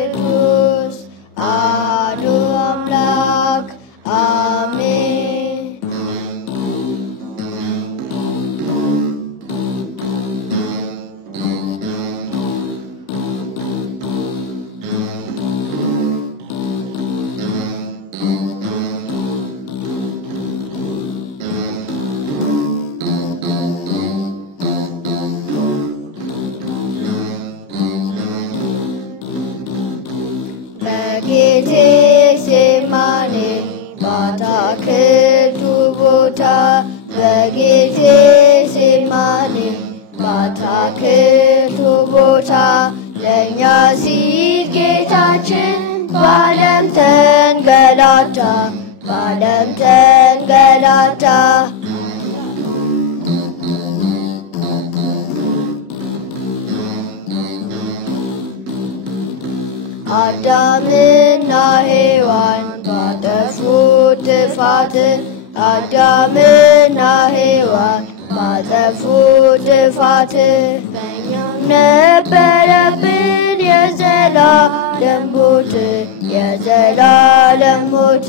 ቅዱስ አሐዱ አምላክ አሜን። በጌቴሴማኒ በአትክልቱ ቦታ በጌቴሴማኒ በአትክልቱ ቦታ ለእኛ ሲል ጌታችን በዓለም ተንገላታ በዓለም ተንገላታ። አዳምና ሔዋን ባጠፉት ጥፋት አዳምና ሔዋን ባጠፉት ጥፋት በእኛም ነበረብን የዘላለም ሞት የዘላለም ሞት።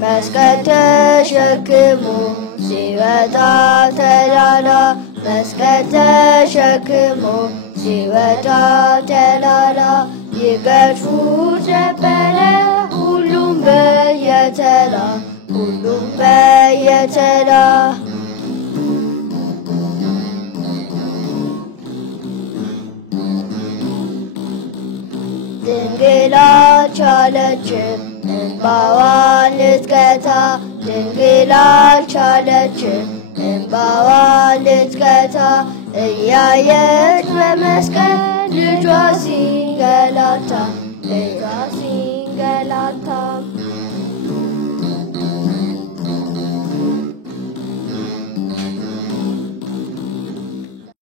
መስቀል ተሸክሞ ሲወጣ ተላላ መስቀል ተሸክሞ ሲወጣ ተላላ ይገርፉት ነበረ ሁሉም በየተራ ሁሉም በየተራ። ድንግል አልቻለችም እንባዋን ልትገታ ድንግል አልቻለችም እንባዋን ልትገታ እያየች በመስቀል ልጇ